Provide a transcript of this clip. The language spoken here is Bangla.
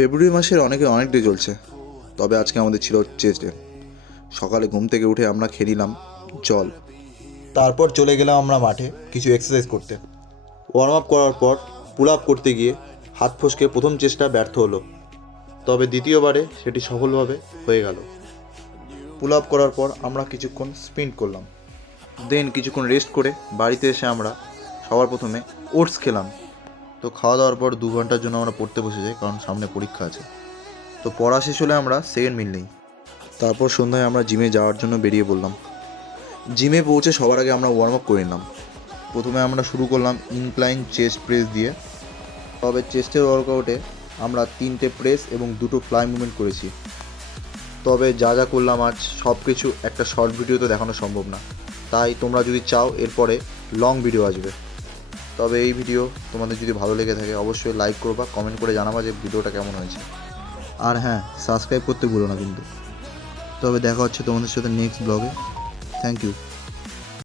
ফেব্রুয়ারি মাসের অনেক ডে চলছে, তবে আজকে আমাদের ছিল চেস্ট ডে। সকালে ঘুম থেকে উঠে আমরা খেয়ে নিলাম জল। তারপর চলে গেলাম আমরা মাঠে কিছু এক্সারসাইজ করতে। ওয়ার্ম আপ করার পর পুল আপ করতে গিয়ে হাত ফসকে প্রথম চেষ্টা ব্যর্থ হলো, তবে দ্বিতীয়বারে সেটি সফলভাবে হয়ে গেল। পুল আপ করার পর আমরা কিছুক্ষণ স্প্রিন্ট করলাম, দেন কিছুক্ষণ রেস্ট করে বাড়িতে এসে আমরা সবার প্রথমে ওটস খেলাম। তো খাওয়া দাওয়ার পর 2 ঘন্টার জন্য আমরা পড়তে বসে যাই, কারণ সামনে পরীক্ষা আছে। তো পড়া শেষ হলে আমরা সেকেন্ড মিল নিই। তারপর সন্ধ্যায় আমরা জিমে যাওয়ার জন্য বেরিয়ে পড়লাম। জিমে পৌঁছে সবার আগে আমরা ওয়ার্ম আপ করে নিলাম। প্রথমে আমরা শুরু করলাম ইনক্লাইন চেস্ট প্রেস দিয়ে। তবে চেস্টের ওয়ার্কআউটে আমরা 3টে প্রেস এবং 2টো ফ্লাই মুভমেন্ট করেছি। তবে যা যা করলাম আজ সব কিছু একটা শর্ট ভিডিওতে দেখানো সম্ভব না, তাই তোমরা যদি চাও এরপরে লং ভিডিও আসবে। তবে এই ভিডিও তোমাদের যদি ভালো লেগে থাকে অবশ্যই লাইক করবা, কমেন্ট করে জানাবা যে ভিডিওটা কেমন হয়েছে। আর হ্যাঁ, সাবস্ক্রাইব করতে ভুলো না কিন্তু। তবে দেখা হচ্ছে তোমাদের সাথে নেক্সট ব্লগে। Thank you.